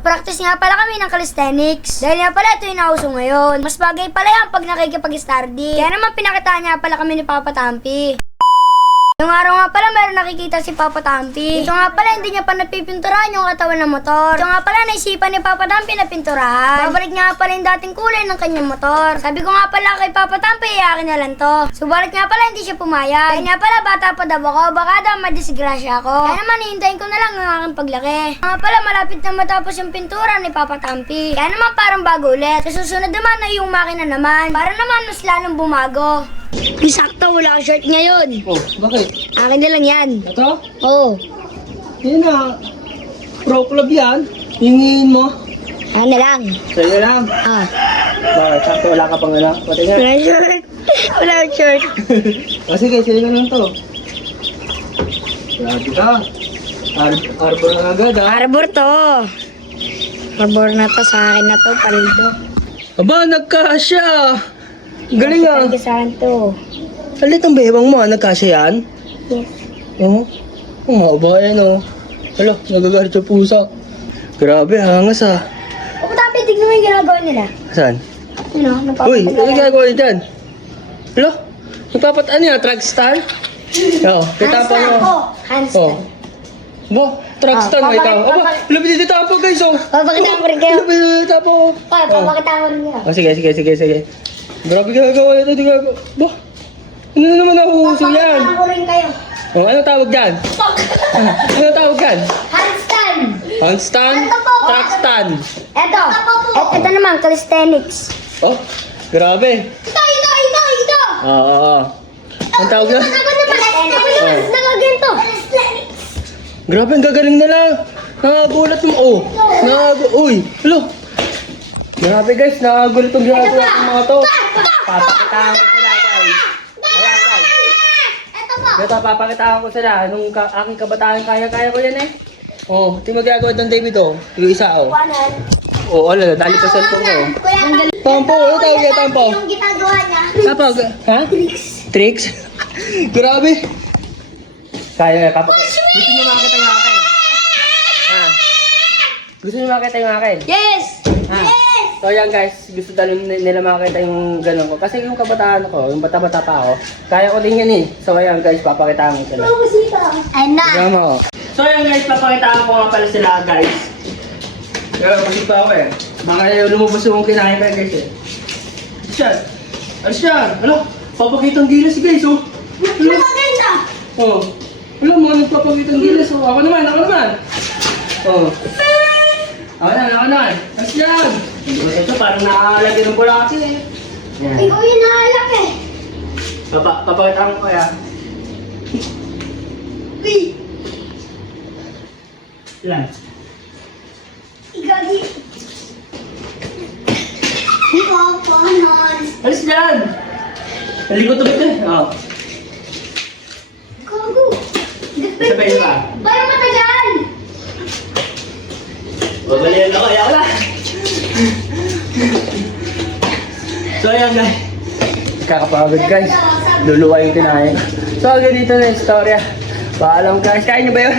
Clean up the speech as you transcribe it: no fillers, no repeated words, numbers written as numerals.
Practice nga pala kami ng calisthenics. Dahil nga pala ito yung nauso ngayon. Mas bagay pala yan pag nakikipag-study. Kaya naman pinakitaan niya pala kami ni Papa Tampi. Yung araw nga pala meron nakikita si Papa Tampi. Ito nga pala hindi niya pa napipinturahan yung katawan ng motor. Ito nga pala naisipan ni Papa Tampi na pinturahan. Babalik nga pala yung dating kulay ng kanyang motor. Sabi ko nga pala kay Papa Tampi, iyakin na lang to. Subalit nga pala hindi siya pumayag. Kaya nga pala bata pa daw ako, baka daw madisgrasya ako. Kaya naman hihintayin ko na lang ang aking paglaki. Nga pala malapit na matapos yung pintura ni Papa Tampi. Kaya naman parang bago ulit. Sa susunod naman ay yung makina naman. Para naman mas lalong bumago. Sakto, wala akong shirt ngayon. Oh, bakit? Akin na lang yan. Ito? Oo. Yan na. Pro club yan. Hingin mo. Akin na lang. Sa'yo lang. Ah. Bakit? Sakto wala ka pang anak. Pati nga. Wala shirt. Wala akong shirt. O sige, sa'yo na lang to. Grabe ka. Arbor na agad ha. Arbor to. Arbor na to sa akin na to, paldo. Aba, nagkasya. Galing ah. Talaga sa akin to. Salit ang bewang mo, nagkasya yan? Yes. Oo. Umaba yan oh. Hala, nagagalit sa pusa. Grabe, hangas ah. O, Tampi, tignan mo yung ginagawa nila. Saan? Ano? Uy, ano ginagawa niyo dyan? Hala, nagpapat ano yan, truck stand? Oo, titapa mo. Handstand. Oh. Bo, truck stand Oh, oh, ikaw. Aba, papakita- lapit dito tapo guys oh. Papakita ko rin kayo. Lapit dito tapo. Pa, papakita ko rin kayo. Oh, sige. Grabe ginagawa nito, ginagawa. Bo, ano na naman nahuhuso yan? Papakita ko rin kayo. Oh, ano tawag dyan? Ano tawag dyan? Handstand. Handstand? Ito po. Truck stand. Eto. Ito naman, calisthenics. Oh, grabe. Ito. Oo. Ang tawag dyan? Oh. Nakaganto. Grabe, ang gagaling nila. Nakagulat mo. Oh, uy, hello. Grabe guys, nakagulat ang ginagawa ng mga to. Papakitaan ko sila guys. Ayan guys. Ito po. Ito, papakitaan ko sila. Nung aking kabataan, kaya ko yan eh. Oh, ito yung magagawa ng David oh. Yung isa oh. Kuanan. Oh, ala, dali pa cellphone ko. Kuya, Tampo, ano tawag yan, tampo? yung ginagawa niya. Tapos, ha? Tricks? Grabe. Kaya, gusto nyo makita yung akin? Ha? Gusto nyo makita yung akin? Yes! Ha? So yan guys, gusto nila makita yung ganun ko. Kasi yung kabataan ko, yung bata-bata pa ako, kaya ko din yan eh. So ayan guys, papakitaan ko sila. Ay na! Tignan mo. So ayan guys, papakitaan ko nga pala sila guys. Kaya busog pa ako eh. Baka lumabas yung kinain ko guys eh. Alis yan! Ano? Papakitang gilas guys oh. Ano? Maganda! Oh. Alam mga nagpapakitang gilas oh. Ako naman. Oh. Ako naman. Alis yan! Ito parang nakalagay ng bulaki eh. Yan. Ikaw yung naalak eh. Papakitaan ko kaya. Uy! Ilan? Igagi! Ikaw pa, Nons! Alis yan! Nalikot ulit eh. Oh. Gago! Sabayin pa. Parang matagal! Babalian ako, kaya wala. So ayan guys. Kakapagod guys. Luluwa yung kinain. So ganito na yung istorya. Paalam guys. Kain nyo ba yun?